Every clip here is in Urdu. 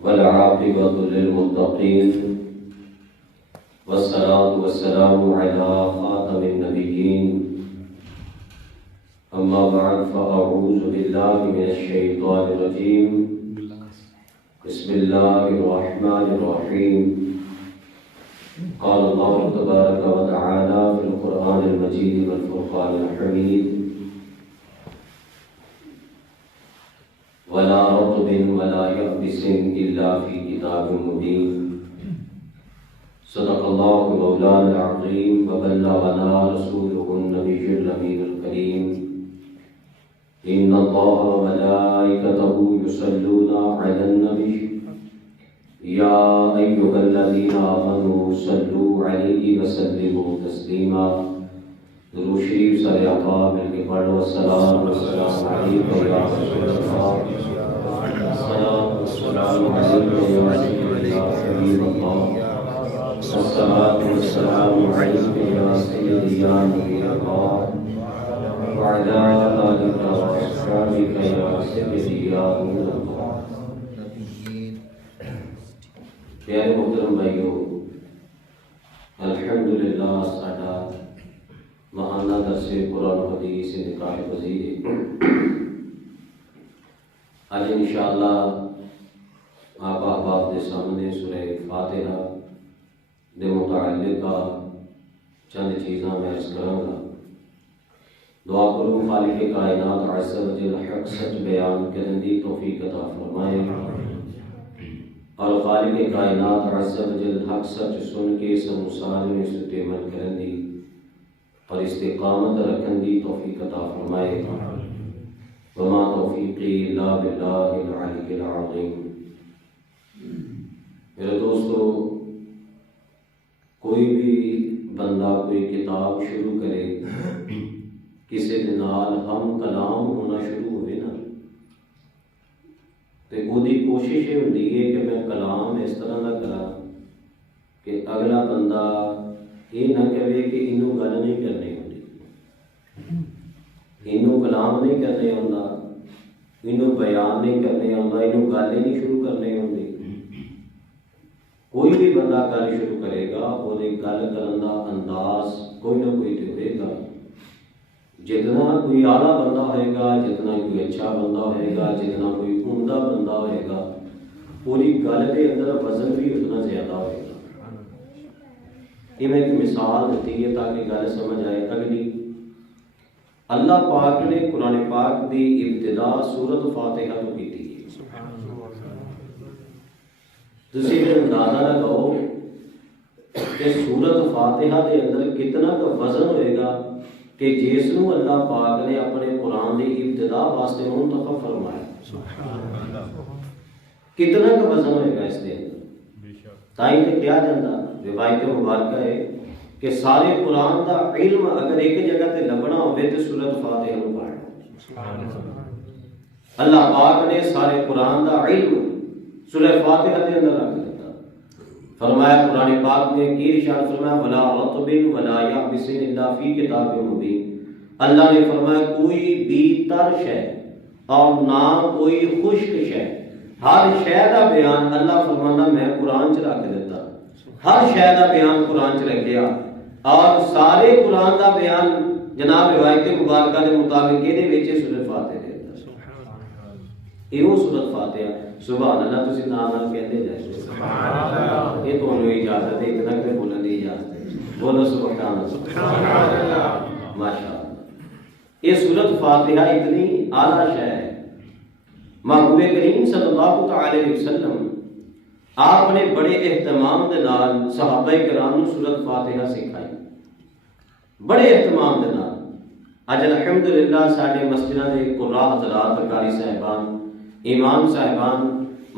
والعاقبة للمتقين والصلاة والسلام على خاتم النبيين أما بعد فأعوذ بالله من الشيطان الرجيم بسم الله الرحمن الرحيم قال الله تبارك وتعالى في القرآن المجيد والفرقان الحميد ولا رطب ولا يابس إلا في كتاب مبين صدق الله مولانا العظيم وبلغنا رسوله النبي الأمين الكريم إن الله وملائكته يصلون على النبي يا أيها الذين آمنوا صلوا عليه وسلموا تسليما درود شریف سر آقا مل کے پڑھو السلام علیکم یا رسول اللہ السلام علیکم یا رسول اللہ حبیب اللہ الصلاة والسلام علیکم یا سیدی یا نبی اللہ وعلى آلك وأصحابك يا سيدي يا نور الله. پیارے محترم بھائیو، الحمدللہ ساڈا ماہانہ درس قرآن و حدیث نکاح پذیر آج انشاءاللہ آپ احباب کے سامنے سورہ فاتحہ دے متعلقہ چند چیزاں میں عرض کروں گا. دعا کروں خالق کائنات عز و جل حق سچ بیان کرنے دی توفیق عطا فرمائے اور خالق کائنات عز و جل حق سچ سن کے سمسار میں ستے عمل کرنے دی اور استقامت رکھن دی توفیق عطا فرمائے. وما توفیقی الا باللہ العلی العظیم. میرے دوستو، کوئی بھی بندہ کوئی کتاب شروع کرے، کسی نال ہم کلام ہونا شروع ہوئے نا، تو وہ دی کوشش یہ ہوتی ہے کہ میں کلام اس طرح نہ کرا کہ اگلا بندہ یہ نہ کہے کہ انہوں گل نہیں کرنی ہوتی، انہوں کلام نہیں کرنے ہوتا، انہوں بیان نہیں کرنے ہوتا، انہوں گل نہیں شروع کرنے ہوتی. کوئی بھی بندہ گل شروع کرے گا، وہ گل کرن دا انداز کوئی نہ کوئی تو ہوئے گا. جتنا کوئی اعلیٰ بندہ ہوئے گا، جتنا کوئی اچھا بندہ ہوئے گا، جتنا کوئی عمدہ بندہ ہوئے گا، پوری گل کے اندر وزن بھی اتنا زیادہ ہوئے گا. یہ میں ایک مثال دیتی ہے تاکہ گل سمجھ آئے. اگلی اللہ پاک نے قرآن پاک دی ابتدا سورت فاتحہ تو کی تھی. تسی پھر اندازہ لگاؤ کہ سورت فاتحہ دے اندر کتنا کا وزن ہوئے گا کہ جس نو اللہ پاک نے اپنے قرآن دی ابتدا واسطے منتخب فرمایا. کتنا کا وزن ہوئے گا اس دے اندر. تائیں تے کیا جاندہ روایت مبارکہ ہے کہ سارے قرآن دا علم اگر ایک جگہ تے لبنا ہوئے تو سورت فاتحہ نو پڑھنا. اللہ پاک نے سارے قرآن دا علم سورہ فاتحہ دے اندر رکھ دیتا. فرمایا قرآن پاک میں کی ارشاد فرمایا ولا رطب ولا یابس الا فی کتاب مبین. اللہ نے فرمایا کوئی بھی تر شے اور نہ کوئی خشک شے، ہر شے دا بیان اللہ فرمانا میں قرآن چ رکھ دیتا. ہر شے دا بیان قرآن چ رکھیا اور سارے قرآن دا بیان جناب روایت مبارکہ دے مطابق یہ سورۃ فاتحہ دے اندر. یہ سورۃ فاتحہ سبحان اللہ تسی نام نال کہندے جائے سبحان اللہ. یہ تو انہوں اجازت ہے اتنا کہ بولن دی اجازت ہے. بولو سبحان اللہ. ماشاء اللہ. یہ سورۃ فاتحہ اتنی اعلیٰ شے ہے. محبوب کریم صلی اللہ تعالی علیہ وسلم آپ نے بڑے اہتمام دے نال صحابہ کرام نو سورۃ فاتحہ سکھائی، بڑے اہتمام دے نال. اج الحمدللہ ساڈے مسجداں دے قراء حضرات، قاری صاحبان، امام صاحبان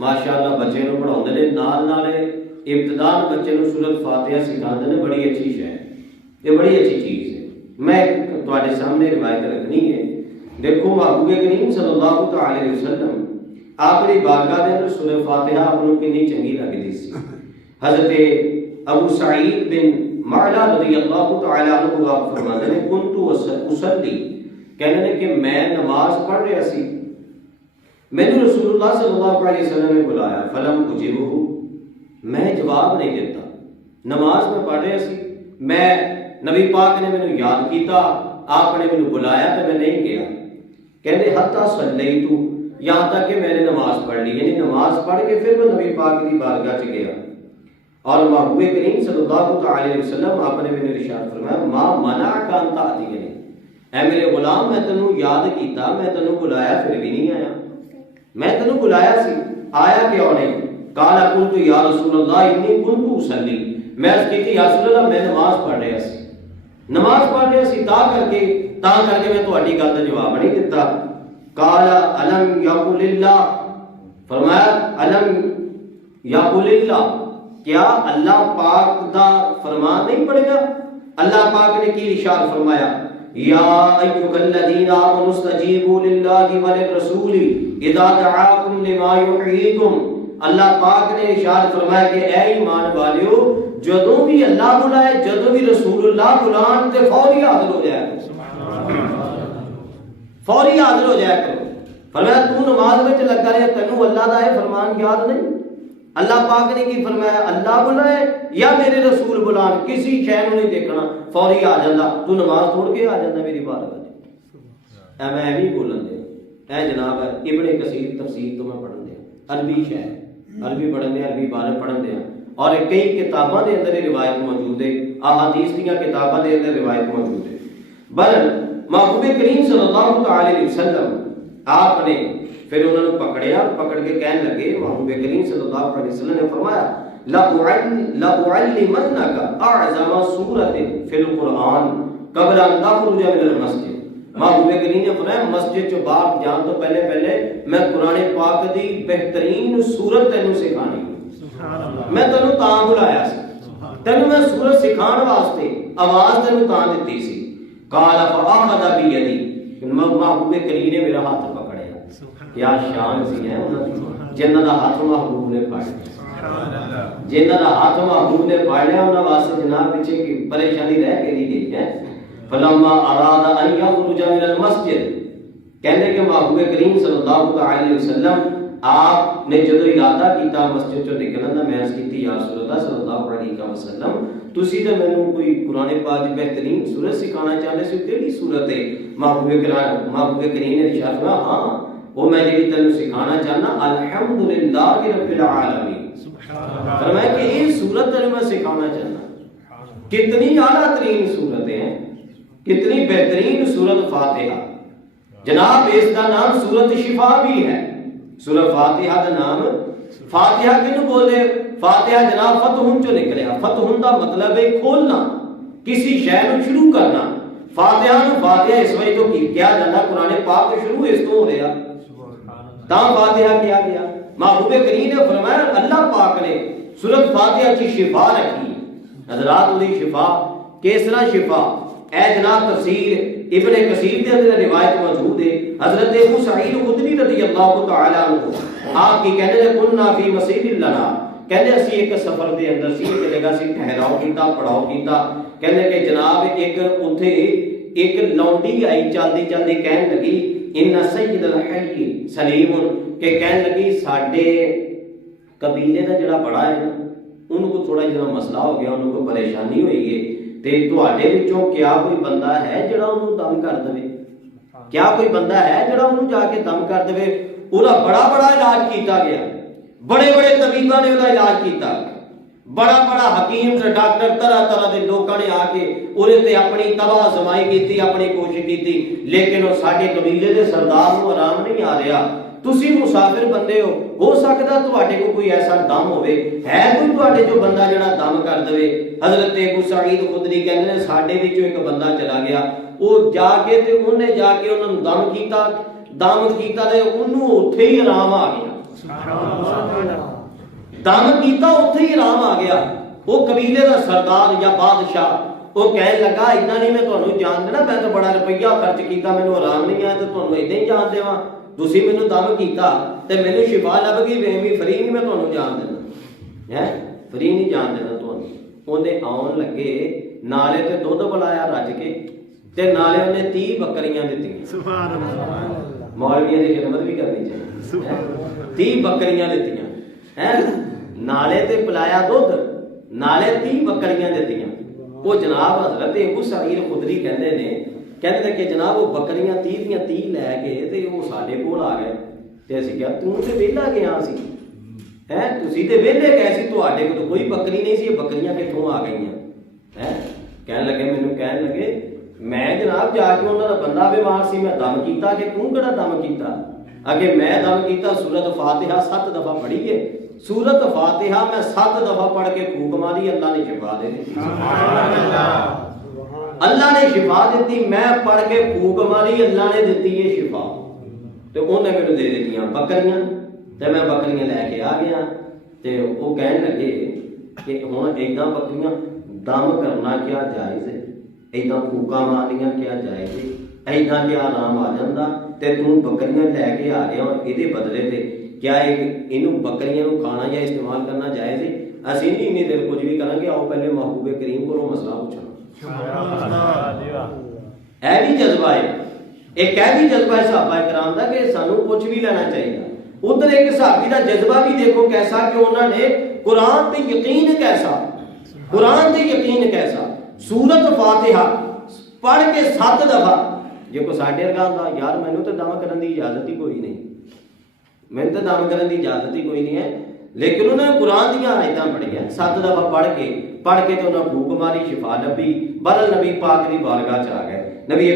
ماشاءاللہ بچے نو پڑھاؤندے نے، نال نال ابتداء بچے نو سورۃ فاتحہ سکھاندے نے. بڑی اچھی شے ہے، یہ بڑی اچھی چیز ہے. میں تواڈے سامنے روایت رکھنی ہے. دیکھو محبوب کریم صلی اللہ تعالی علیہ وسلم اپنی بارگاہ دے اندر سورۃ فاتحہ آپ نو کنی چنگی لگدی سی. حضرت ابو سعید بن معلا رضی اللہ تعالی عنہ آپ فرماتے ہیں کنت اصلی، کہنے کہ میں نماز پڑھ رہا سی مینوں رسول اللہ صلی اللہ علیہ وسلم نے بلایا، فلم اجبہ، میں جواب نہیں دیتا. نماز میں پڑھ رہے سی، میں نبی پاک نے مینوں یاد کیتا، آپ نے مینوں بلایا تو میں نہیں گیا. کہندے حتی صلیت، یہاں تک کہ میں نے نماز پڑھ لی، یعنی نماز پڑھ کے پھر میں نبی پاک کی بارگاہ چ گیا. اور محبوب کریم صلی اللہ علیہ وسلم آپ نے مینوں ارشاد فرمایا، ما منعک ان تأتینی، اے میرے غلام میں تینوں یاد کیتا، میں تینوں بلایا پھر بھی نہیں آیا. میں تینوں بلایا سی، آیا کیوں نہیں؟ قال قلت یا رسول اللہ انی کنت اصلی، میں عرض کی تھی یا رسول اللہ میں نماز پڑھ رہا سی، نماز پڑھ رہا سی، تا کر کے میں تہاڈی گل دا جواب نہیں دیتا. قال الم یقل اللہ، فرمایا الم یقل اللہ، کیا اللہ پاک دا فرمان نہیں پڑے گا؟ اللہ پاک نے کی ارشاد فرمایا، یا ایھا الذین آمنوا استجیبوا للہ وللرسول اذا دعاکم لما یحییکم. اللہ پاک نے ارشاد فرمایا کہ اے ایمان والیو، جدوں بھی اللہ بلائے، جدوں بھی رسول اللہ بلان تے فوری حاضر ہو جایا کرو، فوری حاضر ہو جایا کرو. فرمایا تو نماز وچ لگا رہے، تینوں اللہ دا اے فرمان یاد نہیں؟ اللہ پاک نے کی فرمایا، اللہ بلائے یا میرے رسول بلان، کسی شے نوں نہیں دیکھنا، فوری آ جاندا. تو نماز چھوڑ کے آ جاندا میری بارگاہ. اے میں بھی بولن دے، اے جناب ابن کثیر تفسیر تو میں پڑھن دیا، عربی شے عربی پڑھن دیا، عربی بارے پڑھن دیا، اور کئی کتاباں دے اندر روایت موجود ہے، احادیث دیاں کتاباں دے اندر روایت موجود ہے. بہرحال محبوب کریم صلی اللہ علیہ وسلم آپ نے پھر انہوں نے پکڑیا، پکڑ کے کہنے لگے، محبوب کریم صلی اللہ علیہ وسلم نے فرمایا لَأُعَلِّمَنَّكَ أَعْظَمَ سُورَةٍ فِي الْقُرْآنِ قَبْلَ أَن تَخْرُجَ مِنَ الْمَسْجِدِ. محبوب کریم نے فرمایا مسجد چ باہر جان تو پہلے میں قرآن پاک دی بہترین سورت تینوں سکھانی، میں تینوں تاں بلایا سی، تینوں میں سورت سکھان واسطے آواز تینوں تاں دتی سی. قال فأخذ بيدي، محبوب کریم نے میرا ہاتھ پکڑیا. کیا شان سی ہے انہاں دی، جنہاں دا ہاتھ محبوب نے پکڑ لیا، جنہاں دا ہاتھ محبوب نے پکڑ لیا، انہاں واسطے جناب پیچھے کی پریشانی رہ کے نہیں گئی ہے. فلما اراد ان يخرج من المسجد، کہنے کہ محبوب کریم صلی اللہ علیہ وسلم آپ نے جدو ارادہ کیتا مسجد چوں نکلن دا، میں عرض کیتی یا رسول اللہ صلی اللہ علیہ وسلم تسی تے مینوں کوئی قرآن پاک دی بہترین سورت سکھانا چاہندے سی، کیڑی سورت ہے؟ محبوب کریم نے ارشاد فرمایا، ہاں وہ میں جڑی تینوں سکھانا چاہنا الحمدللہ رب العالمین. فرمایا کہ یہ سورت تینوں میں سکھانا چاہنا. کتنی اعلیٰ ترین سورتیں ہیں، کتنی بہترین سورت فاتحہ. جناب اس کا نام سورت شفا بھی ہے. سورت فاتحہ کا نام فاتحہ کیوں بولے؟ فاتحہ جناب فتح چو نکلیا. فتح کا مطلب ہے کھولنا، کسی شے نو شروع کرنا. فاتحہ نو فاتحہ اس وجہ تو کیا جاتا، قرآن پاک شروع اس تو ہو رہا، تا فاتحہ کیا گیا. محبوب کریم نے فرمایا اللہ پاک نے سورت فاتحہ کی شفا رکھی. حضرات دی شفا کس طرح شفا؟ اے جناب تفسیر ابن کثیر کے اندر روایت موجود ہے، حضرت ابو سعید خدری رضی اللہ تعالی عنہ آپ کی کہنے لگے کننا فی مسجد لنا، کہنے اسی ایک سفر دے اندر سی، ایک جگہ سی ٹھہراؤ کیتا، پڑاؤ کیتا. کہنے کہ جناب ایک اتھے ایک لونڈی آئی چلدی چلدی کہنے لگی ان سید الحی سلیم، کہ کہنے لگی ساڈے قبیلے دا جڑا بڑا ہے نا، ان کو تھوڑا جہاں مسئلہ ہو گیا، ان کو پریشانی ہوئی ہے، تے تواڈے وچوں کیا کوئی بندہ ہے جڑا انہوں دم کر دے؟ کیا کوئی بندہ ہے جڑا انہوں جا کے دم کر دے؟ انہاں بڑا بڑا علاج کیتا گیا، بڑے بڑے طبیباں نے انہاں علاج کیتا، بڑا بڑا حکیم تے ڈاکٹر طرح طرح دے لوکاں نے آ کے اورے تے اپنی تباہ آزمائی کیتی، اپنی کوشش کیتی، لیکن وہ ساڈے قبیلے دے سردار نوں آرام نہیں آ رہا. تسی مسافر بندے ہو سکتا تواڈے کو کوئی ایسا دم ہوے، ہے کوئی تواڈے جو بندہ جڑا دم کر دے؟ حضرت ابو سعید خدری کہندے نے ساڈے وچوں ایک بندہ چلا گیا، وہ جا کے تے اونے جا کے انہاں نوں دم کیتا تے اونوں اوتھے ہی آرام آ گیا. دم کیتا اوتھے ہی آرام آ گیا. وہ قبیلے دا سردار یا بادشاہ وہ کہنے لگا اتنا نہیں میں تانوں جان دینا، میں تو بڑا روپیہ خرچ کیتا، مینوں آرام نہیں آیا تے تانوں اتنا ہی جان دیواں. تسی مینوں دم کیتا تے مینوں شفا لب گئی، ویویں فری نہیں میں تانوں جان دینا ہے، فری نہیں جان دینا تانوں. اونے آن لگے نالے تے دودھ بلایا رج کے تے نالے اونے 30 بکریاں دتیاں. سبحان اللہ. مولویاں دی خدمت بھی کرنی چاہیے. 30 ਬੱਕਰੀਆਂ ਦਿੱਤੀਆਂ ਹੈ, ਨਾਲੇ ਤੇ ਪਿਲਾਇਆ ਦੁੱਧ, ਨਾਲੇ 30 ਬੱਕਰੀਆਂ ਦਿੱਤੀਆਂ। ਉਹ ਜਨਾਬ ਹਜ਼ਰਤ ਅਬੂ ਸਈਦ ਖੁਦਰੀ ਕਹਿੰਦੇ ਨੇ, ਕਹਿੰਦੇ ਕਿ ਜਨਾਬ ਉਹ ਬੱਕਰੀਆਂ 30 ਦੀਆਂ 30 ਲੈ ਕੇ ਤੇ ਉਹ ਸਾਡੇ ਕੋਲ ਆ ਗਏ ਤੇ ਅਸੀਂ ਕਿਹਾ ਤੂੰ ਤੇ ਵਿਹਲਾ ਗਿਆ ਸੀ ਹੈ, ਤੁਸੀਂ ਤੇ ਵਿਹਲੇ ਗਏ ਸੀ, ਤੁਹਾਡੇ ਕੋਲ ਕੋਈ ਬੱਕਰੀ ਨਹੀਂ ਸੀ, ਇਹ ਬੱਕਰੀਆਂ ਕਿੱਥੋਂ ਆ ਗਈਆਂ ਹੈ? ਕਹਿਣ ਲੱਗੇ, ਮੈਨੂੰ ਕਹਿਣ ਲੱਗੇ ਮੈਂ ਜਨਾਬ ਜਾ ਕੇ ਉਹਨਾਂ ਦਾ ਬੰਦਾ ਬਿਮਾਰ ਸੀ, ਮੈਂ ਦਮ ਕੀਤਾ। ਕਿ ਤੂੰ ਕਿਹੜਾ ਦਮ ਕੀਤਾ? ਅਗੇ ਮੈਂ ਦਮ ਕੀਤਾ, ਸੂਰਤ ਫਾਤਿਹਾ 7 ਦਫਾ ਪੜ੍ਹੀਏ। ਸੂਰਤ ਫਾਤਿਹਾ ਮੈਂ 7 ਦਫਾ ਪੜ੍ਹ ਕੇ ਫੂਕ ਮਾਰੀ, ਅੱਲਾ ਨੇ ਸ਼ਿਫਾ ਦੇ ਦਿੱਤੀ। ਅੱਲਾ ਨੇ ਸ਼ਿਫਾ ਦਿੱਤੀ, ਮੈਂ ਪੜ੍ਹ ਕੇ ਫੂਕ ਮਾਰੀ, ਅੱਲਾ ਨੇ ਦਿੱਤੀ ਇਹ ਸ਼ਿਫਾ। ਤੇ ਉਹਨੇ ਮੈਨੂੰ ਦੇ ਦਿੱਤੀਆਂ ਬੱਕਰੀਆਂ ਤੇ ਮੈਂ ਬੱਕਰੀਆਂ ਲੈ ਕੇ ਆ ਗਿਆ। ਤੇ ਉਹ ਕਹਿਣ ਲੱਗੇ ਕਿ ਹੁਣ ਏਦਾਂ ਬੱਕਰੀਆਂ ਦਮ ਕਰਨਾ ਕਿਆ ਜਾਇਜ਼ ਹੈ? ਏਦਾਂ ਫੂਕਾਂ ਮਾਰਨੀਆਂ ਕਿਆ ਜਾਇਜ਼ ਹੈ? ਏਦਾਂ ਕਿਆ ਆਰਾਮ ਆ ਜਾਂਦਾ? ਤੇ ਤੂੰ ਬੱਕਰੀਆਂ ਲੈ ਕੇ ਆ ਗਿਆ, ਇਹਦੇ ਬਦਲੇ ਤੇ ਕਿਆ ਇਹਨੂੰ ਬੱਕਰੀਆਂ ਨੂੰ ਖਾਣਾ ਜਾਂ ਇਸਤੇਮਾਲ ਕਰਨਾ ਜਾਇਜ਼ ਹੈ? ਅਸੀਂ ਨਹੀਂ ਇੰਨੀ ਦੇਰ ਕੁਝ ਵੀ ਕਰਾਂਗੇ, ਆਓ ਪਹਿਲੇ ਮਹਿਬੂਬ ਕਰੀਮ ਕੋਲੋਂ ਮਸਲਾ ਪੁੱਛਣਾ। ਇਹ ਵੀ ਜਜ਼ਬਾ ਹੈ, ਇੱਕ ਇਹ ਵੀ ਜਜ਼ਬਾ ਹੈ ਸਹਾਬਾ ਕਿਰਾਮ ਦਾ ਕਿ ਸਾਨੂੰ ਪੁੱਛ ਵੀ ਲੈਣਾ ਚਾਹੀਦਾ। ਉਧਰ ਇੱਕ ਸਹਾਬੀ ਦਾ ਜਜ਼ਬਾ ਵੀ ਦੇਖੋ ਕੈਸਾ ਕਿ ਉਹਨਾਂ ਨੇ ਕੁਰਾਨ ਤੇ ਯਕੀਨ ਕੈਸਾ, ਕੁਰਾਨ ਤੇ ਯਕੀਨ ਕੈਸਾ। ਸੂਰਤ ਫਾਤਿਹਾ ਪੜ੍ਹ ਕੇ 7 ਦਫਾ। ਜੇ ਕੋਈ ਸਾਡੇ ਵਰਗਾ ਹੁੰਦਾ, ਯਾਰ ਮੈਨੂੰ ਤਾਂ ਦਮ ਕਰਨ ਦੀ ਇਜਾਜ਼ਤ ਹੀ ਕੋਈ ਨਹੀਂ, ਮੈਨੂੰ ਤਾਂ ਦਮ ਕਰਨ ਦੀ ਇਜਾਜ਼ਤ ਹੀ ਕੋਈ ਨਹੀਂ ਹੈ, ਲੇਕਿਨ ਉਹਨਾਂ ਨੇ ਕੁਰਾਨ ਦੀਆਂ ਆਇਤਾਂ ਪੜ੍ਹੀਆਂ 7 ਦਫਾ ਪੜ੍ਹ ਕੇ ਤੇ ਉਹਨਾਂ ਫੂਕ ਮਾਰੀ, ਸ਼ਿਫਾ ਲੱਭੀ। ਬਦਲ ਨਬੀ ਪਾਕ ਦੀ ਬਾਰਗਾਹ ਚ ਆ ਗਏ। ਨਬੀ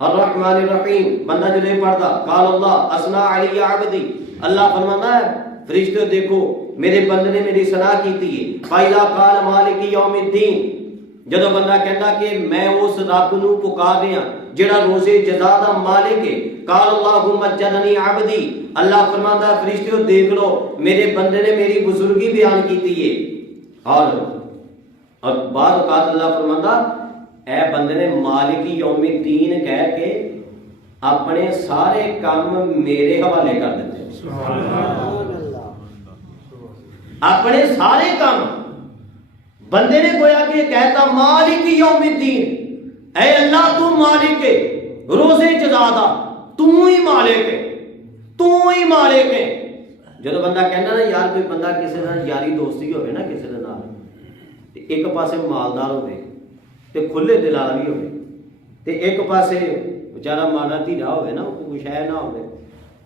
الرحمن الرحیم بندہ جو نہیں پڑھتا قال اللہ اسنا علی عبدی اللہ فرماتا ہے فرشتوں دیکھو میرے بندے نے میری ثنا کی تھی فائدہ قال مالک یوم الدین جدو بندہ کہتا کہ میں اس رب نو پکار رہا جڑا روز جزا دا مالک ہے قال اللہم مجدنی عبدی اللہ فرماتا ہے فرشتوں دیکھ لو میرے بندے نے میری بزرگی بیان کی تھی اور بعض اوقات اللہ فرماتا اے بندے نے مالک یوم الدین کہہ کے اپنے سارے کام میرے حوالے کر دیتے اپنے سارے کام بندے نے گویا کہ کہتا مالک یوم الدین اے اللہ تو مالک ہے روز جزا دا تو ہی مالک ہے تو ہی مالک ہے جدو بندہ کہنا نا یار کوئی بندہ کسی نال یاری دوستی ہوئے نا کسی نال ایک پاسے مالدار ہوئے تے کھلے دل والا بھی ہوئے تے ایک پاسے بیچارہ ماڑا دھیرا ہوئے نا کچھ ہے نہ ہوئے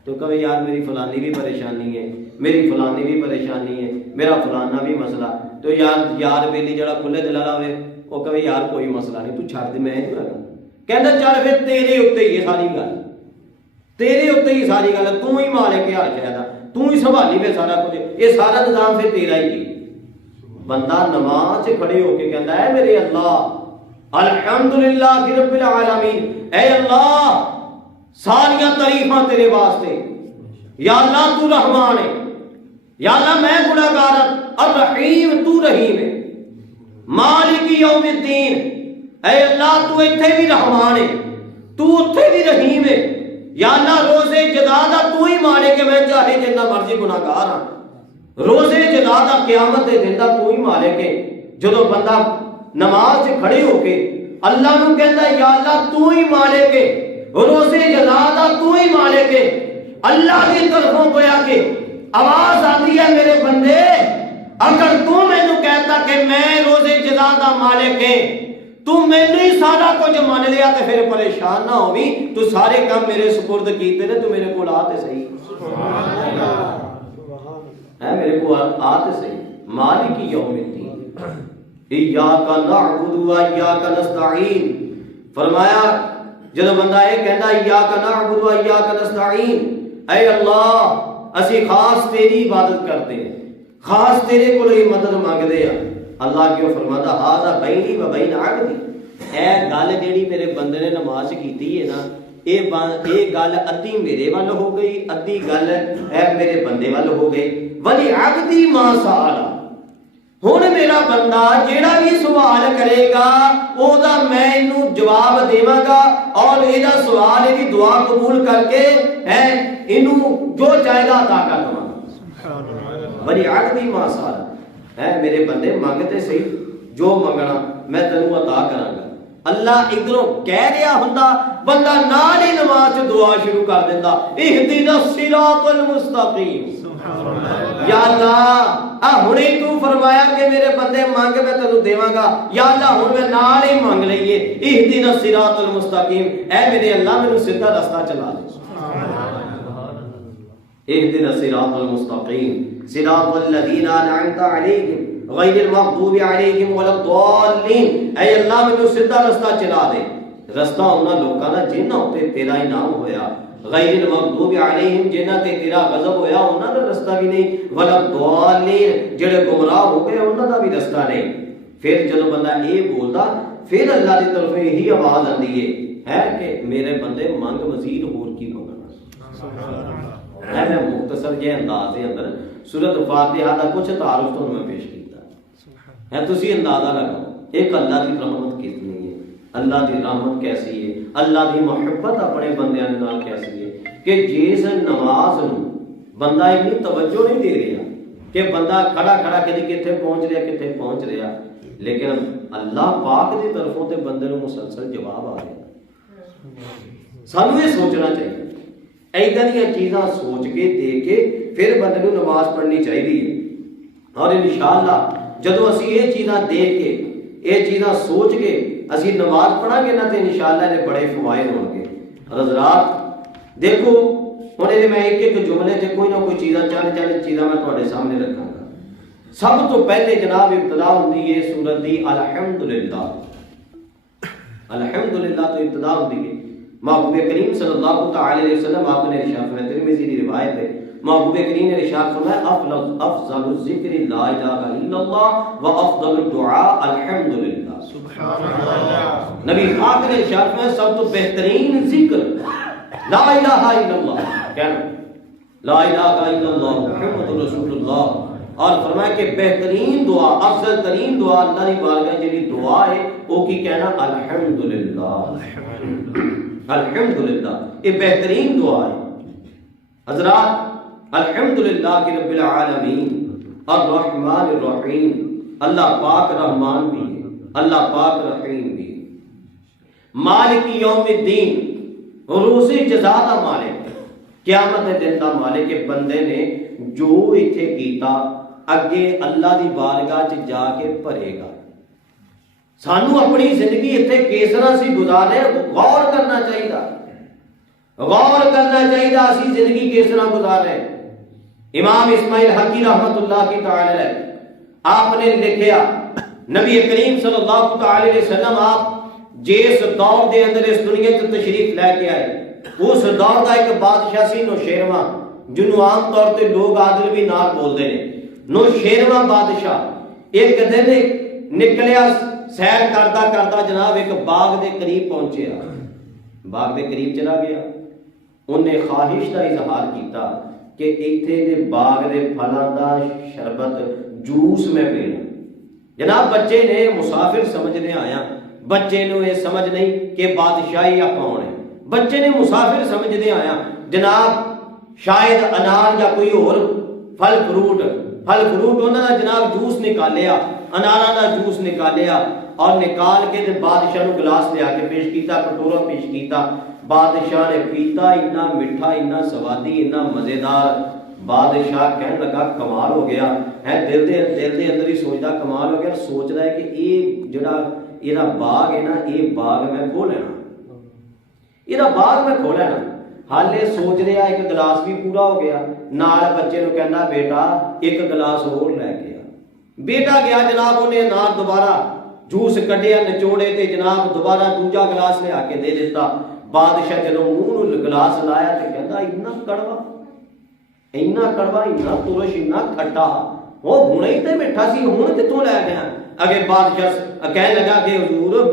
تو کہے یار میری فلانی بھی پریشانی ہے میری فلانی بھی پریشانی ہے میرا فلانا بھی مسئلہ تو یار بیلی جڑا کھلے دل والا ہوئے وہ کہے یار کوئی مسئلہ نہیں تو چھڑ دے میں نہیں لگا کہندا چل پھر تیرے اوتے ہی ساری گل تیرے اوتے ہی ساری گل تو ہی مالک ہے ہر شے دا تو ہی سنبھالی پہ سارا کچھ یہ سارا نظام پھر تیرا ہی ہے بندہ نماز سے کھڑے ہو کے کہتا ہے میرے اللہ الحمدللہ رب العالمین اے اللہ ساریاں تعریفاں تیرے واسطے یا اللہ تو رحمان ہے یا اللہ میں گناہگار الرحیم تو رحیم ہے مالک یوم الدین اے اللہ تو ایتھے بھی رحمان ہے تو اتھے بھی رحیم ہے یا اللہ روزے جزا دا تو ہی مالک ہے میں چاہے جتنا مرضی گناہگار ہاں روزے جزا دا قیامت دے دن دا تو ہی مالک ہے جدو بندہ نماز سے کھڑے ہو کے اللہ نو کہندا یا اللہ تو ہی مالک ہے روزے جزا دا تو ہی مالک ہے اللہ کی طرفوں گویا کہ آواز آتی ہے میرے بندے اگر تو میں نو کہتا کہ میں روزے جزا دا مالک ہے تو میں نے سارا کچھ مان لیا تو پھر پریشان نہ ہوئی تو سارے کام میرے سپرد کیتے نے تو میرے کو آتے صحیح ہے میرے کو آتے صحیح مالک یوم الدین ایاک نعبد و ایاک نستعین فرمایا جب بندہ یہ کہندا ایاک نعبد و ایاک نستعین اے اللہ اسی خاص تیری عبادت کرتے ہیں خاص تیرے کو ہی مدد مانگدے ہیں اللہ کیوں فرماتا ھذا بینی و بین عبدی اے گل جیڑی میرے بندے نے نماز کیتی ہے نا اے گل ادھی میرے وال ہو گئی ادھی گل اے میرے بندے وال ہو گئی ولی عبدی ما سال ہن میرا بندہ جیڑا بھی سوال کرے گا او دا میں اینو جواب دیواں گا اور اے دا سوال دی دعا قبول کر کے ہے اینو جو چاہے گا عطا کر دواں ولی عبدی ما سال ہے میرے بندے مانگتے صحیح جو منگنا میں تینوں عطا کراں گا اللہ ادھروں کہہ رہا ہوندا بندہ نال ہی نماز دعا شروع کر دیندا اہدنا الصراط المستقیم یا اللہ ہنے تو فرمایا کہ میرے بندے مانگ میں تینوں دیواں گا یا اللہ ہن میں نال ہی مانگ لئیے اہدنا الصراط المستقیم اے میرے اللہ مینوں سیدھا رستہ چلا دے اهدنا الصراط المستقيم صراط الذين انعمت عليهم غير المغضوب عليهم ولا الضالين اے اللہ مجھے سیدھا رستہ چلا دے رستہ انہاں لوکاں دا جنہاں تے تیرا انعام ہویا غیر المغضوب علیہم جنہاں تے تیرا غضب ہویا انہاں دا رستہ بھی نہیں ولا الضالين جڑے گمراہ ہو گئے انہاں دا بھی رستہ نہیں پھر جدوں بندہ اے بولدا پھر اللہ دی طرف یہی آواز آندی ہے کہ میرے بندے مانگ مزید اور کی منگنا سبحان اللہ میں مختصر یہ انداز ہے اندر سورۃ فاتحہ دا کچھ تعارف تو میں پیش کیتا ہے تسی اندازہ لگاؤ ایک اللہ کی رحمت کتنی ہے اللہ کی رحمت کیسی ہے اللہ کی محبت اپنے بندیاں دے نال کیسی ہے کہ جس نماز نو بندہ اتنی توجہ نہیں دے رہا کہ بندہ کھڑا کھڑا کتے پہنچ رہا لیکن اللہ پاک دی طرفوں تے بندے نو مسلسل جواب آ رہا سانوں یہ سوچنا چاہیے ایدہ دیا چیزاں سوچ کے دیکھ کے پھر بندے نو نماز پڑھنی چاہیے اور انشاءاللہ جدو اسی یہ چیزاں دیکھ کے یہ چیزاں سوچ کے اسی نماز پڑھا گے نا تو انشاءاللہ نے بڑے فوائد ہوں گے حضرات دیکھو ہوں میں ایک جملے سے کوئی نہ کوئی چیزاں چند چیزاں میں تھوڑے سامنے رکھاں گا سب تو پہلے جناب ابتدا ہوندی ہے سورت دی الحمدللہ الحمدللہ تو ابتدا ہوندی ہے محبوب کریم صلی اللہ تعالی علیہ وسلم آپ نے ارشاد فرمایا، ترمذی کی روایت ہے، محبوب کریم نے ارشاد فرمایا افضل الذکر لا الہ الا اللہ و افضل الدعاء الحمدللہ۔ سبحان اللہ۔ نبی پاک نے ارشاد فرمایا سب تو بہترین ذکر لا الہ الا اللہ کہنا، لا الہ الا اللہ محمد رسول اللہ، اور فرمایا کہ بہترین دعا، افضل ترین دعا اللہ کی بارگاہ جی دعا ہے وہ کی کہنا الحمدللہ، الحمدللہ، یہ بہترین دعا ہے۔ حضرات الحمدللہ کی رب العالمین الرحمن الرحیم، اللہ پاک رحمان بھی ہے، اللہ پاک رحیم بھی ہے، مالک یوم الدین، روز جزا دا مالک، قیامت دے دن دا مالک کے بندے نے جو ایتھے کیتا اگے اللہ دی بارگاہ چ جا کے بھرے گا۔ سانو اپنی زندگی ایتھے کس طرح سی گزارے غور کرنا چاہیے، غور کرنا چاہیے اسی زندگی کس طرح گزارے۔ امام اسماعیل حقی رحمت اللہ کی تعالی علیہ آپ نے لکھیا، نبی کریم صلی اللہ تعالی علیہ وسلم آپ جس دور دے اندر اس دنیا سے تشریف لے کے آئے، اس دور کا ایک بادشاہ سی نوشیرواں، جنہوں عام طور تے لوگ عادل بھی نال بولتے ہیں، نوشیرواں بادشاہ ایک دن نکلیا سیر کرتا کرتا جناب ایک باغ دے قریب پہنچیا، باغ دے قریب چلا گیا، انہیں خواہش کا اظہار کیتا کہ ایتھے دے باغ دے پھلاں دا شربت جوس میں پینا۔ جناب بچے نے مسافر سمجھنے آیا، بچے نو یہ سمجھ نہیں کہ بادشاہی یا کون ہے، بچے نے مسافر سمجھنے آیا جناب شاید انار یا کوئی اور پھل فروٹ انہوں نے جناب جوس نکالیا، اناراں دا جوس نکالیا اور نکال کے بادشاہ نو گلاس لیا کے پیش کیتا، کٹورا پیش کیتا، بادشاہ نے پیتا، اتنا میٹھا، اتنا سوادی، اتنا مزیدار، بادشاہ کہنے لگا کمال ہو گیا ہے، دل دے اندر ہی سوچدا کمال ہو گیا، سوچ رہا ہے کہ یہ جڑا یہ باغ ہے نا، یہ باغ میں کھو لینا، یہ باغ میں کھو لینا۔ حالے سوچ رہا ایک گلاس بھی پورا ہو گیا، نال بچے نو کہنا بیٹا ایک گلاس اور لے گیا، بیٹا گیا جناب انہیں انار دوبارہ جوس کڈیا نچوڑے تے جناب دوبارہ دوجا گلاس لے آ کے دے دیتا۔ بادشاہ جدوں منہ نو گلاس لایا تے کہندا اتنا کڑوا، اتنا ترش، اتنا کھٹا، وہ ہن ہی تے میٹھا سی، ہن کتوں لے گیا؟ اگے بادشاہ کہنے لگا کہ حضور،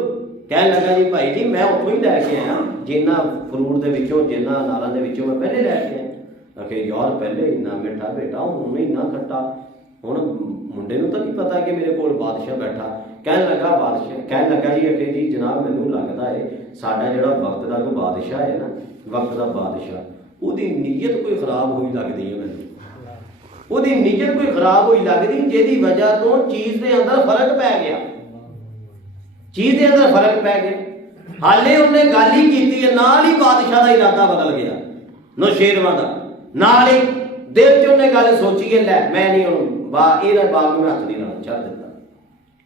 کہنے لگا جی بھائی جی میں اتوں ہی لے کے آیا، جنہ فروٹ دے وچوں جنہ اناراں دے وچوں میں پہلے لے کے آیا۔ کہ یار پہلے اتنا میٹھا بیٹا، ہن اتنا کھٹا، ہن منڈے نو تو نہیں پتا کہ میرے کول بادشاہ بیٹھا۔ کہنے لگا جی جناب مینوں لگتا ہے ساڈا جڑا وقت دا کوئی بادشاہ ہے نا، وقت دا بادشاہ، وہ نیت کوئی خراب ہوئی لگتی ہے مینوں، وہ نیت کوئی خراب ہوئی لگتی جہਦੀ وجہ تو چیز دے اندر فرق پی گیا، چیز دے اندر فرق پی گیا۔ حالے انہیں گل ہی کیتی ہے، نال ہی بادشاہ دا ارادہ بدل گیا، نوشیرواں دا، نال ہی دل چ انہیں گل سوچی ہے لے میں نہیں ہوں یہ باغ میں ہاتھ نہیں لانا، چھڈ دیتا۔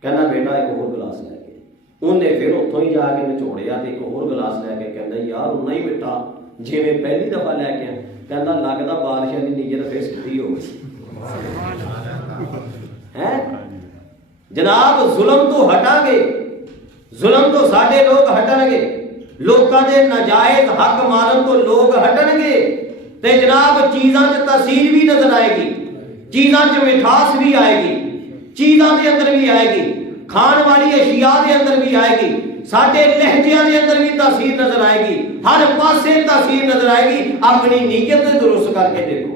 کہنا بیٹا ایک اور گلاس لے کے، انہیں پھر اتوں ہی جا کے نچوڑیا تے ایک اور گلاس لے کے کہندا یار اُنہ ہی بیٹا جی میں پہلی دفعہ لے کے آیا، کہندا لگدا بادشاہ دی نیت پھر سیدھی ہو گئی ہے۔ جناب ظلم تو ہٹاں گے، ظلم تو ساڈے لوگ ہٹن گے، لوکاں دے ناجائز حق مارن تو لوگ ہٹن گے تے جناب چیزاں چ تاثیر بھی نظر آئے گی، چیزاں چ مٹھاس بھی آئے گی، چیزاں دے اندر بھی آئے گی، کھان والی اشیاء دے اندر بھی آئے گی، ساڈے لہجیاں دے اندر بھی تاثیر نظر آئے گی، ہر پاسے تاثیر نظر آئے گی۔ اپنی نیت درست کر کے دیکھو،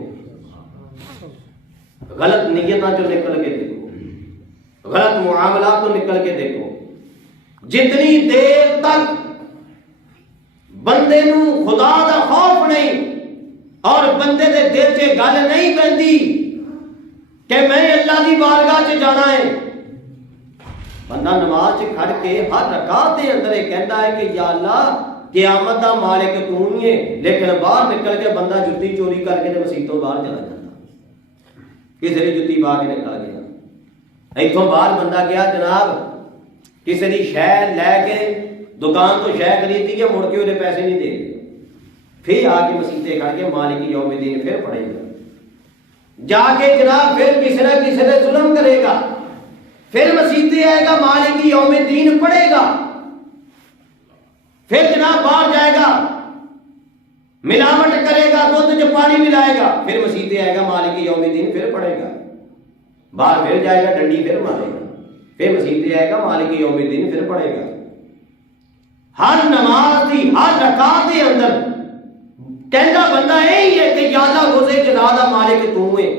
غلط نیتاں چوں نکل کے دیکھو، غلط معاملات تو نکل کے دیکھو۔ جتنی دیر تک بندے نو خدا دا خوف نہیں اور بندے دے دل سے گل نہیں بندی کہ میں اللہ دی بارگاہ چ جانا ہے، بندہ نماز کھڑ کے ہر رکعت دے اندر یہ کہندا ہے کہ یا اللہ قیامت دا مالک تو ہی ہے، لیکن باہر نکل کے بندہ جُتی چوری کر کے مسیتوں باہر چلا جاتا، کسی نے جُتی پا کے نکل گیا، ایتھوں باہر بندہ گیا جناب کسی نے شے لے کے دکان تو شے خریدی ہے، مڑ کے انہیں پیسے نہیں دے گئے، پھر آ کے مسیطے کھڑ کے مالک یوم الدین پھر پڑھے گا، جا کے جناب پھر کسی نہ کسی نے ظلم کرے گا، پھر مسیطے آئے گا، مالک یوم الدین پڑھے گا، پھر جناب باہر جائے گا، ملاوٹ کرے گا دودھ جو پانی ملائے گا، پھر مسیطے آئے گا مالک یوم الدین، پھر پڑھے گا، باہر پھر جائے گا ڈنڈی پھر مارے گا، پھر مسیطے آئے گا مالک یوم الدین، پھر پڑھے گا۔ ہر نماز دی ہر رکعت دے اندر کہنا بندہ یہی ہے کہ یا اللہ روزے جزا دا مالک تو ہے۔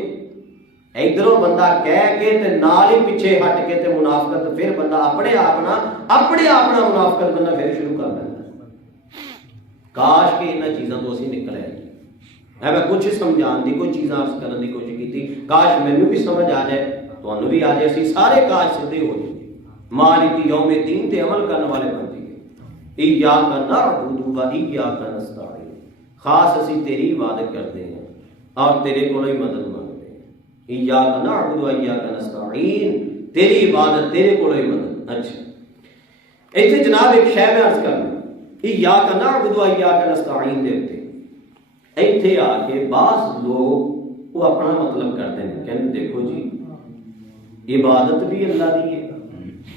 ادھروں بندہ کہہ کے تے نال ہی پیچھے ہٹ کے تے منافقت، پھر بندہ اپنے آپ منافقت بندہ پھر شروع کر دیتا۔ کاش کہ انہاں چیزاں تو اسی نکل آئے، میں کچھ سمجھان دی کوئی چیز عرض کرنے دی کوشش کی، کاش مینوں بھی سمجھ آ جائے، تانوں بھی آ جائے، اسی سارے کاش سیدھے ہو جائیں، مالک یوم الدین تے عمل کرنے والے بن جائیں۔ ایاک نعبد و ایاک نستعین، خاص اسی تیری عبادت کرتے ہیں اور تیرے کو ہی مدد مانگتے ہیں۔ ایاک نعبد و ایاک نستعین، تیری عبادت تیرے کو ہی مدد۔ اچھا ایتھے جناب ایک شے میں عرض کرنا، ایاک نعبد و ایاک نستعین دے تے ایتھے آ کے بعض لوگ وہ اپنا مطلب کرتے ہیں، کہتے دیکھو جی عبادت بھی اللہ دی ہے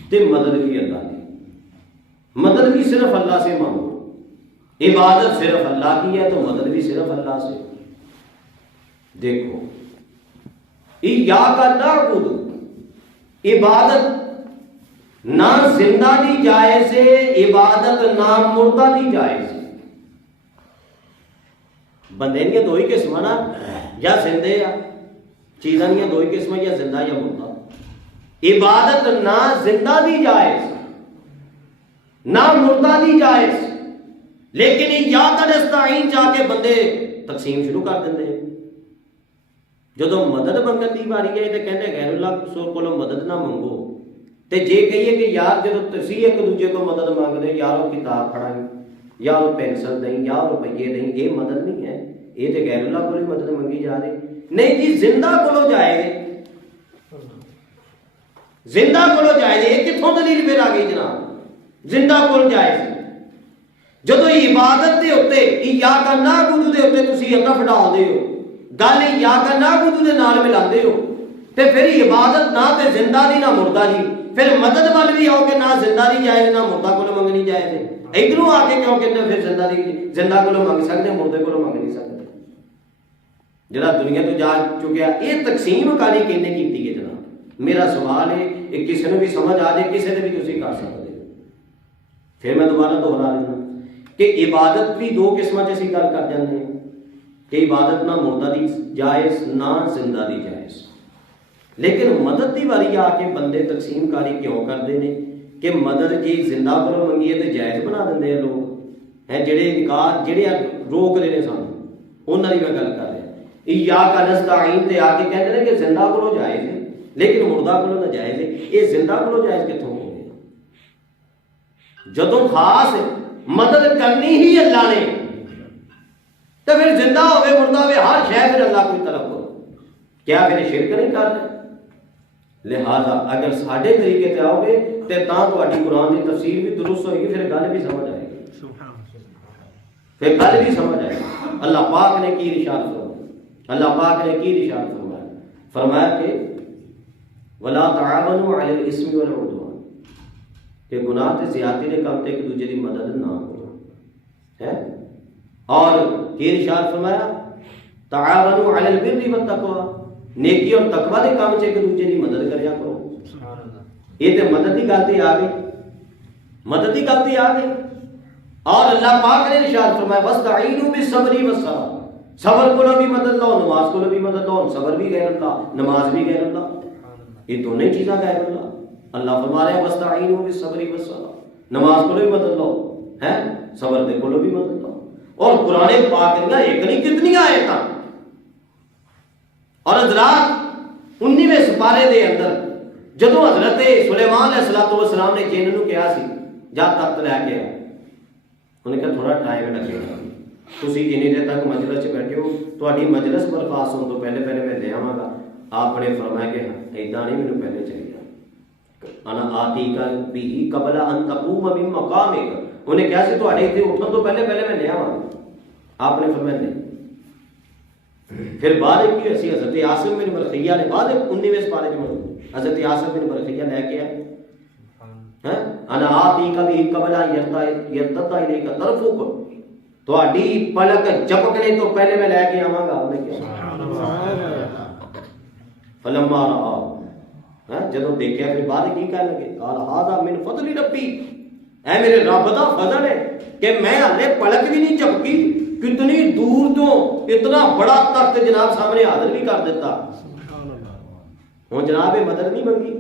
تے مدد بھی اللہ دی، مدد بھی صرف اللہ سے مانگو، عبادت صرف اللہ کی ہے تو مدد بھی صرف اللہ سے۔ دیکھو ایاک نعبد، عبادت نہ زندہ دی جائز ہے، عبادت نہ مردہ دی جائز ہے۔ بندے دیا دو ہی قسم نا، یا زندے یا چیزاں دیا دو ہی قسم، یا زندہ یا مردہ۔ عبادت نہ زندہ دی جائز نہ مردہ دی جائز، لیکن ایاک نستعین چاہ کے بندے تقسیم شروع کر دیں۔ جدو مدد منگن دی باری ہے تو کہتے غیر اللہ کو مدد نہ منگو، تے جے کہیے کہ یار جدو تسی ایک دوجے کو مدد مانگ دے، یار وہ کتاب پڑھائیں، یا وہ پینسل دیں، یا روپیے دیں، یہ مدد نہیں ہے، یہ تو غیر اللہ کو مدد منگی جا رہی۔ نہیں جی زندہ کو جائے گے، زندہ کو جائے گے، یہ کتوں دلیل پھر آ گئی جناب؟ زندہ کو جائے گے جدو عبادت دے ہوتے ایاک نعبد دے ہوتے تسی اطف ڈال دے ہو، گل ایاک نعبد دے نال ملا دے ہو، تے پھر عبادت نہ تے زندہ دی نہ مردہ دی، پھر مدد وال بھی آؤ کہ نہ زندہ دی جائے نہ مردہ کو منگنی جائے، ادھروں آ کے کیوں کہتے پھر زندہ کو منگ سکتے مردے کو منگ نہیں سکتے؟ جڑا دنیا تو جا چکیا یہ تقسیم کاری کہنے کی ہے جناب؟ میرا سوال ہے کہ کسی نے بھی سمجھ آ جائے، کسی نے بھی تسی کر سکتے ہو۔ پھر میں دوبارہ دوہرا دینا کہ عبادت بھی دو قسمیں اسی گل کر جاتے ہیں کہ عبادت نہ مردہ دی جائز نہ زندہ دی جائز، لیکن مدد دی باری آ کے بندے تقسیم کاری کیوں کرتے ہیں کہ مدد جی زندہ کو منگیے تو جائز بنا دیں لوگ ہیں، جڑے انکار جڑے روک رہے ہیں سانوں انہوں کی میں گل کر رہا۔ ایاک نستعین تے آ کے کہتے ہیں کہ زندہ کو جائز ہے لیکن مردہ کو نہ جائز ہے، یہ زندہ کو جائز کتوں ہو گیا؟ جدوں خاص مدد کرنی ہی اللہ نے تو پھر زندہ ہوئے مردہ ہوئے ہر شے پھر اللہ کو طلب کرو، کیا پھر شرک نہیں کر رہے؟ لہذا اگر ساڈے طریقے تے آؤ گے تے تاں تہاڈی قرآن کی تفسیر بھی درست ہوئے گی، پھر گل بھی سمجھ آئے گی، پھر گل بھی سمجھ آئے گی۔ اللہ پاک نے کی ارشاد فرمایا، اللہ پاک نے کی ارشاد فرمایا، فرمایا کہ ولا تعاونوا علی الاسم والعدوان، کہ گناہ تے زیادتی دے کام تے ایک دوجے دی مدد نہ کرو ہے، اور کی ارشاد فرمایا تعاونوا علی البر والتقوی، نیکی اور تقوی دے کام سے ایک دوجے دی مدد کریا کرو۔ یہ تے مدد کی گل تے آ گئی، مدد کی گل تے آ گئی۔ اور اللہ پاک نے ارشاد فرمایا واستعینوا بالصبر والصلاۃ، صبر کو بھی مدد لو، نماز کو بھی مدد لو، صبر بھی غیر اللہ، نماز بھی غیر اللہ، یہ دونوں چیزاں غیر اللہ۔ اللہ فرما رہے ہیں واستعینوا بالصبر والصلاۃ، نماز کو بھی مدد لو ہے، صبر دے کو بھی مدد لو۔ اور قرآن پاک میں ایک نہیں کتنی آیتاں، اور حضرات 19ویں سپارے دے اندر جدو حضرت سلیمان علیہ السلام نے جن نو کہا سی جا تخت لے کے آ، انہیں کہا تھوڑا ٹائم لگے گا، تسی جنی دیر تک مجلس چ بیٹھے ہو تہاڈی مجلس برخاست ہونے تو پہلے میں لے آواں گا۔ آپ نے فرمایا کہ ایداں نہیں، مینوں پہلے چاہیے، انا آتیکا بھی قبل ان تقوم من مقامک، انہیں کہا سی تہاڈے اتنے اٹھن تو پہلے میں لے آواں گا۔ آپ نے فرمایا نہیں۔ پھر بعد کی اسی حضرت عاصم بن برقیہ نے بعد 19ویں سپارے میں حضرت عاصم بن برقیہ لے کے آئے، انا آتیکا بھی قبل ان یرتد الیک طرفک، تہاڈی پلک جھپکنے تو پہلے میں لے کے آواں گا. انہیں کیا فلما رہا جدوں دیکھا پھر بعد کی کہنے لگے قال ھذا من فضل ربی، اے میرے رب دا فضل ہے کہ میں ہلے پلک بھی نہیں جھپکی، کتنی دور تو اتنا بڑا تخت جناب سامنے حاضر بھی کر دیتا. ہوں جناب یہ مدد نہیں منگی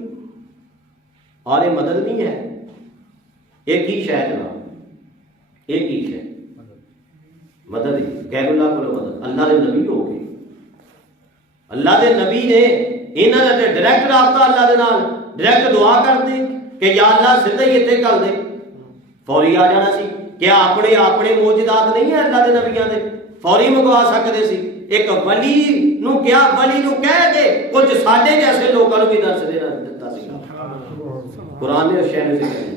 اور یہ مدد نہیں ہے. ایک ہی شے جناب، ایک ہی شے مدد ہی غیر اللہ کو مدد. اللہ دے نبی ہو گئے، اللہ دے نبی نے انہاں دے ڈائریکٹ رابطہ اللہ دے نال، ڈائریکٹ دعا کر دے کہ یا اللہ سیدھا ہی اتنے کر دے، فوری آ جانا سی. کیا اپنے اپنے موجودات نہیں ہیں اللہ دے نبیاں دے، فوری منگوا سکتے سی. ایک ولی نو کیا ولی نو کہہ دے کچھ ساڈے جیسے لوگوں نو بھی دس دیتا سی. قرآن نے اس شے نے ذکر کیا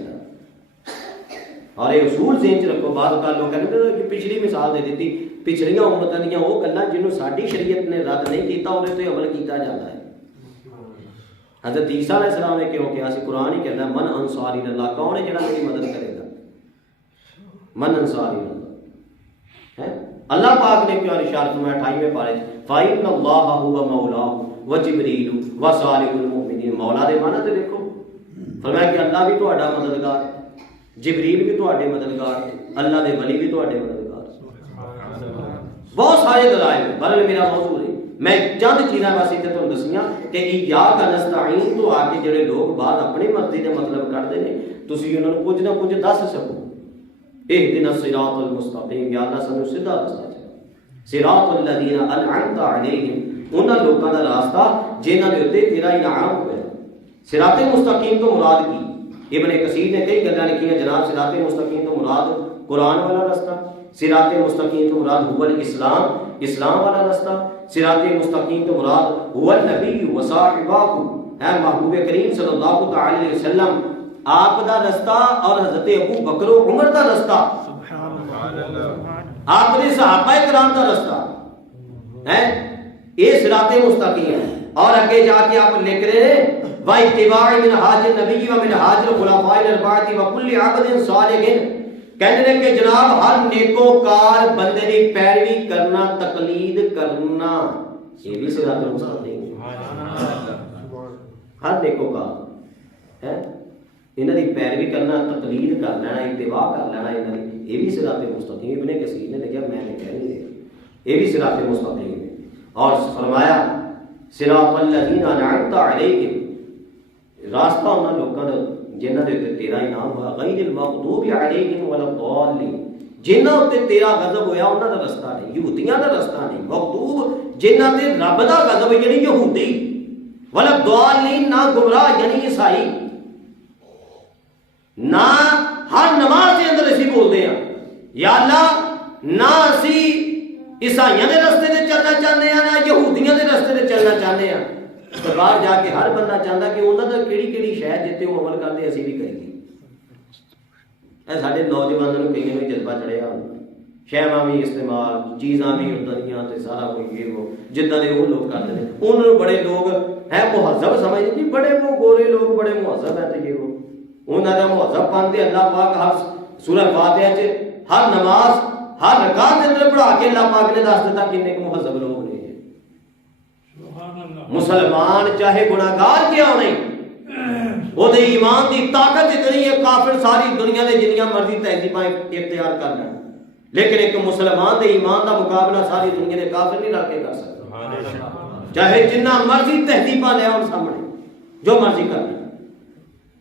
اور یہ اصول ذہن چ رکھو. بعض اوقات لوگ کہتے ہیں پچھلی مثال دے دیتی، پچھلیاں امتاں دیاں وہ گلاں جنہوں ساری شریعت نے رد نہیں کیتا انہیں تو عمل کیتا جاتا ہے. حضرت عیسیٰ علیہ السلام نے کیوں کیا سی؟ قرآن ہی کہتا ہے من انصاری اللہ، کون ہے جڑا میری مدد کرے گا؟ من انصاری اللہ ہے. اللہ پاک نے کیوں ارشاد فرمایا 28ویں پارے فَإِنَّ اللَّهَ هُوَ مَوْلَاهُ وَجِبْرِيلُ وَصَالِحُ الْمُؤْمِنِينَ. مولا دے معنی تے دیکھو، فرمایا کہ اللہ بھی تہاڈا مددگار ہے، جبریل بھی تہاڈے مددگار ہے، اللہ دے ولی بھی تہاڈے مددگار ہے. بہت سارے دلائل. برل میرا موضوع ہے، میں چند چیزاں بس اتنے تمہیں دسیاں کہ ایاک نستعین تو آ کے جڑے لوگ بعد اپنی مرضی کے مطلب کھڑتے ہیں تسی انہوں نے کچھ نہ کچھ دس سکو. اہدنا الصراط المستقیم، یا اللہ سانو سیدھا راستہ چاہیے. صراط الذین انعمت علیہم، انہاں لوکاں دا راستہ جنہاں دے اوتے تیرا انعام ہویا. صراط مستقیم تو مراد کی؟ ابن کثیر نے کئی گلاں لکھیاں جناب. صراط مستقیم تو مراد قرآن والا راستہ، صراط مستقیم تو مراد هو الاسلام، اسلام والا راستہ، صراط مستقیم تو مراد هو النبی وصاحبہ، ہے محبوب کریم صلی اللہ تعالی علیہ وسلم آپ دا رستہ اور حضرت ابو بکر و عمر دا رستہ، آپ نے صحابہ کرام دا رستہ ہے. یہ صراط مستقیم ہے. اور آگے جا کے آپ لکھ رہے ہیں وَاتِّبَاعِ مِنْهَاجِ النَّبِيِّ وَمِنْهَاجِ الْخُلَفَاءِ الْأَرْبَعَةِ وَكُلِّ عَبْدٍ صَالِحٍ. کہتے ہیں کہ جناب ہر نیکوکار بندے کی پیروی کرنا، تقلید کرنا، یہ بھی صراط مستقیم. ہر نیکوکار ہے انہاں دی پیروی کرنا، تقلید کر لینا، اتباع کر لینا، انہاں دی یہ بھی صراط مستقیم. ابن کثیر نے لکھا، میں نے کہہ نہیں دیا، یہ بھی صراط مستقیم ہے. اور فرمایا صراط الذین انعمت علیہم، راستہ انہاں لوکاں دا جنہاں دے تے تیرا انعام ہوا، غیر المغضوب علیہم ولا الضالین، جنہاں تے تیرا غضب ہویا انہاں دا رستہ نہیں، یہودیاں دا رستہ نہیں. مغضوب جنہاں تے رب دا غضب یعنی یہودی، ولا الضالین نہ گمراہ یعنی عیسائی. نہ ہر نماز کے اندر اسی بولتے ہیں یا اللہ نہ اسی عیسائیوں کے رستے سے چلنا چاہتے ہیں نہ یہودیاں کے رستے سے چلنا چاہتے ہیں. تو باہر جا کے ہر بندہ چاہتا کہ انہوں نے کہڑی کہڑی شاید جیتے وہ عمل کرتے اسی بھی کریے. اے سارے نوجوانوں نے کئی میں جذبہ چڑھیا، شہواں بھی استعمال، چیزاں بھی ادھریاں تے سارا کوئی یہ وہ جدہ دے وہ لوگ کرتے ہیں. انہوں نے بڑے لوگ ہے مہذب سمجھتے جی، بڑے وہ گورے لوگ بڑے مہذب ہیں تو یہ وہ انہوں نے مہذب پانتے. اللہ پاک ہر سورہ فاتحہ چ ہر نماز ہر رکعت کے اندر پڑھا کے اللہ پاک نے دس دیتا کنے کو مہذب لوگ نے. مسلمان چاہے گناہگار کیا نہیں، وہ دے ایمان دی طاقت اتنی ہے، کافر ساری دنیا دے جنیاں مرضی تہذیباں اختیار کر لیں، لیکن ایک مسلمان دے ایمان دا مقابلہ ساری دنیا دے کافر نہیں رکھ کے کر سکتا. چاہے جنہ مرضی تہذیباں لے آؤ سامنے، جو مرضی کر لیں.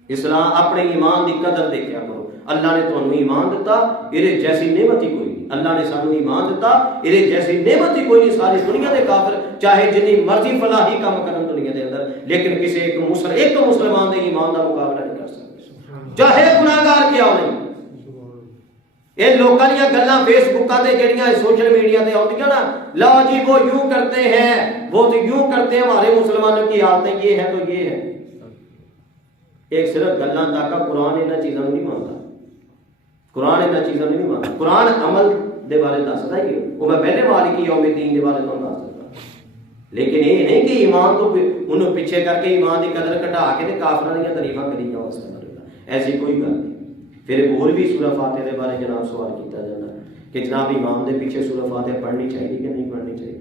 اسلام اپنے ایمان دی قدر دیکھیا کرو. اللہ نے تمہیں ایمان دیتا، یہ جیسی نعمت ہی کوئی نہیں. اللہ نے سانو ایمان دیتا، یہ جیسی نعمت ہی کوئی نہیں. ساری دنیا دے کافر چاہے جنی مرضی فلاحی کام کرن دنیا دے اندر، لیکن کسی ایک مسلمان دے ایمان دا مقابلہ نہیں کر سکتے، چاہے گناہگار کیا نہیں. یہ لوگوں دیا گلاں فیس بکاں تے جڑیاں سوشل میڈیا تے آؤندیاں نا، لا جی وہ یوں کرتے ہیں، وہ تو یوں کرتے ہیں، ہمارے مسلمانوں کی حالتیں یہ ہے تو یہ ہے. ایک صرف گلاں تاکہ قرآن انہاں چیزاں نہیں مانتا، قرآن انہاں چیزاں نہیں مانتا. قرآن عمل دے بارے دسدا ہی ہے، وہ میں پہلے مالک یوم الدین دے بارے تمہیں دس دیتا. لیکن یہ نہیں کہ ایمان تو انہوں پیچھے کر کے ایمان کی قدر گھٹا کے تے کافراں دیاں تعریفاں کری جاؤ، ایسی کوئی گل نہیں. پھر ایک اور بھی سورہ فاتحہ دے بارے جناب سوال کیتا جاتا کہ جناب امام دے پیچھے سورہ فاتحہ پڑھنی چاہیے کہ نہیں پڑھنی چاہیے؟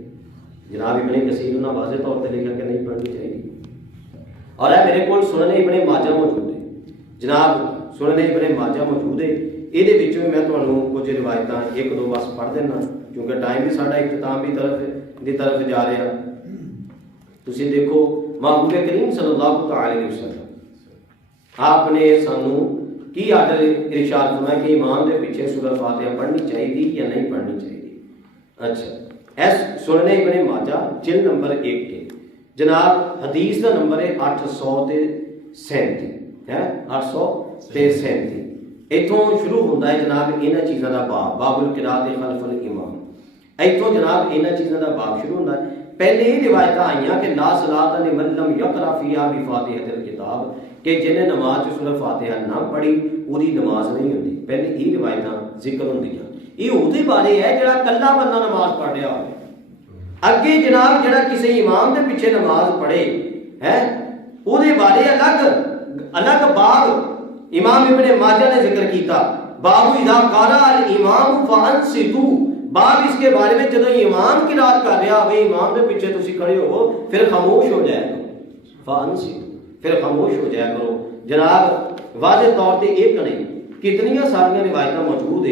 جناب ابن کثیر نے واضح طور پہ لکھا کہ نہیں پڑھنی چاہیے. اور ہے میرے کو سنن ابن ماجہ موجود ہے. جناب سنن ابن ماجہ موجود ہے. یہ میں تمہیں کچھ روایت ایک دو بس پڑھ دینا کیونکہ ٹائم بھی سارا اختتام بھی طرف جا رہا. تسی دیکھو محبوب کریم صلی اللہ علیہ وسلم آپ نے سانو کی آرڈر ارشاد فرمایا کہ امام دے پیچھے سورہ فاتحہ پڑھنی چاہیے یا نہیں پڑھنی چاہیے. اچھا ایس سنن ابن ماجہ جلد نمبر 1 کے جناب حدیث کا نمبر ہے 837 ہے 837. اتوں شروع ہوتا ہے جناب انہاں چیزاں دا باب القراءۃ خلف الامام. اتوں جناب انہاں چیزاں دا باب شروع ہوتا ہے. پہلے یہ روایت آئیاں کہ لا صلاۃ لمن لم یقرأ فیہا بفاتحۃ الکتاب کہ جنہیں نماز سورہ فاتحہ نہ پڑھی وہی نماز نہیں ہوتی. پہلے یہ روایتاں ذکر ہوندیاں. یہ وہدے بارے ہے جڑا کلا بندہ نماز پڑھ رہا ہوئے. اگے جناب جڑا کسی امام دے پیچھے نماز پڑھے ہے وہدے بارے الگ باب امام ابن ماجہ نے ذکر کیتا. باب اذا قرأ الامام فانصتوا. باب اس کے بارے میں جدو امام قرات کر رہا ہوئے امام دے پیچھے تسی کھڑے ہو پھر خاموش ہو جائے کرو. فانصتوا پھر خاموش ہو جائے کرو. جناب واضح طور پہ ایک نہیں کتنی ساری روایتیں موجود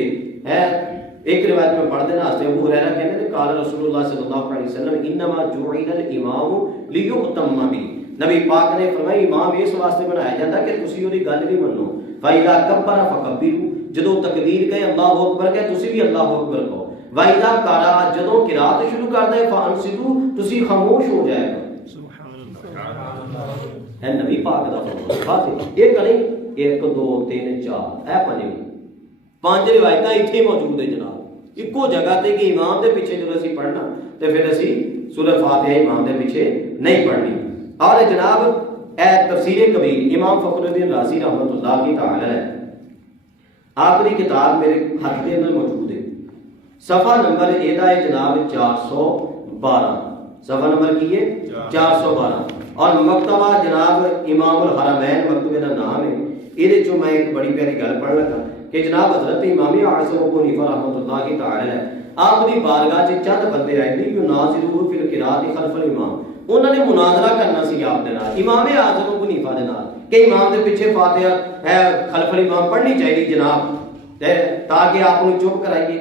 ہے. ایک روایت میں پڑھ دینا حضرت ابو ہریرہ کہتے ہیں قال رسول اللہ صلی اللہ علیہ وسلم انما جعل الامام لیؤتم به. نبی پاک نے فرمایا امام اس واسطے بنایا جاتا کہ تسی اودی گل بھی منو. فاذا کبر فکبروا جدوں تکبیر کہے اللہ اکبر کہے تسی بھی اللہ اکبر کہو. واذا قرأ جدوں قرات شروع کردا ہے فانصتوا تسی خاموش ہو جائے گا. سبحان اللہ ہے نبی پاک دا فرمان. بات ایک نہیں 1 2 3 4 اے پانچ روایتاں اتنے موجود ہیں جناب ایکو جگہ تے کہ امام دے پیچھے جب اسی پڑھنا تو پھر اسی سورہ فاتحہ امام دے پیچھے نہیں پڑھنی. اور جناب اے تفسیر کبیر امام فخر الدین رازی رحمۃ اللہ کی تعالی ہے آپ کی کتاب میرے ہاتھ کے اندر موجود ہے. صفحہ نمبر یہ ہے جناب 412. صفحہ نمبر کی ہے 412. اور مکتبہ جناب امام الحرمین مکتبے کا نام ہے. یہ جو میں ایک بڑی پیاری گل پڑھ لگا کہ جناب حضرت امام اعظم ابو حنیفہ رحمۃ اللہ کی تعالی ہے آپ کی بارگاہ چ چند بندے آئے تھے یناظروا فی القراءۃ خلف الامام. انہوں نے مناظرہ کرنا سی آپ دے نال امام اعظم ابو حنیفہ دے نال کہ امام دے پیچھے فاتحہ ہے خلف الامام پڑھنی چاہیے جناب تاکہ آپ کو چپ کرائیے.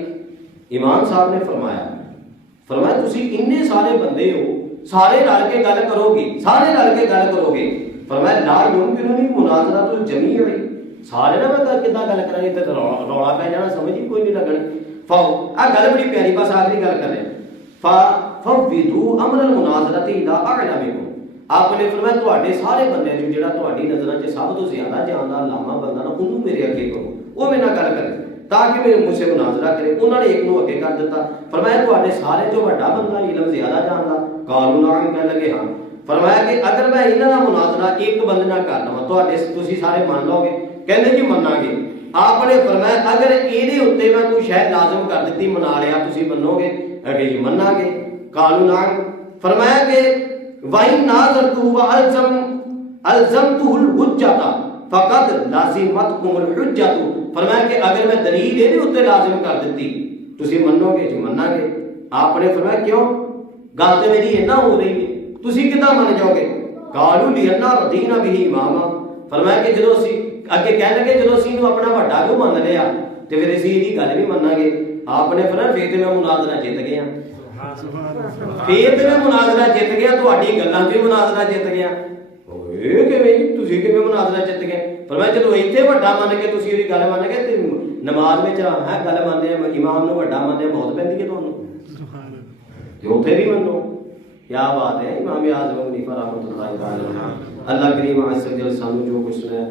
امام صاحب نے فرمایا تسی اتنے سارے بندے ہو سارے رل کے گل کرو گے سارے رل کے گل کرو گے. فرمایا لا یمکننی مناظرۃ الجمیع سارے نہ میں کتنا گل کریں تے رولا پہ جانا سمجھ ہی کوئی نہیں لگنی. آ گل بڑی پیاری بس آخری گل کر رہے ہیں. فوضوا امر المناظرۃ الی اعلمکم. آپ نے فرمایا تواڈے سارے بندے جو جڑا تواڈی نظراں وچ سب تو زیادہ جاندار علامہ بندہ نا اونوں میرے اگے کرو وہ میرے نال گل کرے تاکہ میرے مجھ سے مناظرہ کرے. انہوں نے ایک نو اگے کر دیتا. فرمایا تواڈے سارے جو بڑا بندہ علم زیادہ جاندا قالوا نعم کہنے لگے ہاں. فرمایا کہ اگر میں انہاں دا مناظرہ ایک بندے نال کر لواں تواڈے تسی سارے مان لو گے کہندے جی مننا گے. آپ نے فرمایا اگر یہ اتنے میں کوئی شاید لازم کر دیتی منا لیا تسی منو گے اگر جی منا گے. قالوا نعم. فرمایا کہ وَإِن نَاظَرْتُهُ وَأَلْزَمْتُهُ الْحُجَّةَ فَقَدْ لَازِمَتْكُمُ الْحُجَّةُ. فرمایا کہ اگر میں دلیل یہ اتنے لازم کر دیتی تسی منو گے جی منا گے. آپ نے فرمایا کیوں گل تو میری اینا ہو رہی ہے تسی کداں من جاؤ گے. قالوا لِأَنَّا رَضِينَا بِهِ إِمَامًا. فرمایا کہ جدو اسی اگے کہنے لگے جدو اسی اپنا وڈا کیوں من لیا تو پھر اسی یہ گل بھی منا گے. آپ نے فرمایا پھر تو میں مناظرہ جیت گیا پھر تو میں مناظرہ جیت گیا تہاڈی گلاں وچ مناظرہ جیت گیا. اوے کیویں تسی کیویں مناظرہ جیت گئے. فرمایا جدو ایتھے وڈا من کے تسی یہ گل من گئے تے نماز وچ ہے گل مننے امام نو وڈا مننے بہت پیندی ہے تانوں تے اوتھے بھی منو. کیا بات ہے. امام اعظم ابو حنیفہ رحمۃ اللہ تعالی اللہ کریم عز و جل سانو جو کچھ سنایا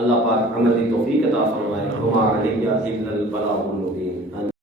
اللہ پاک عمل کی توفیق عطا فرمائے. وما علیہ الا البلاغ المبین.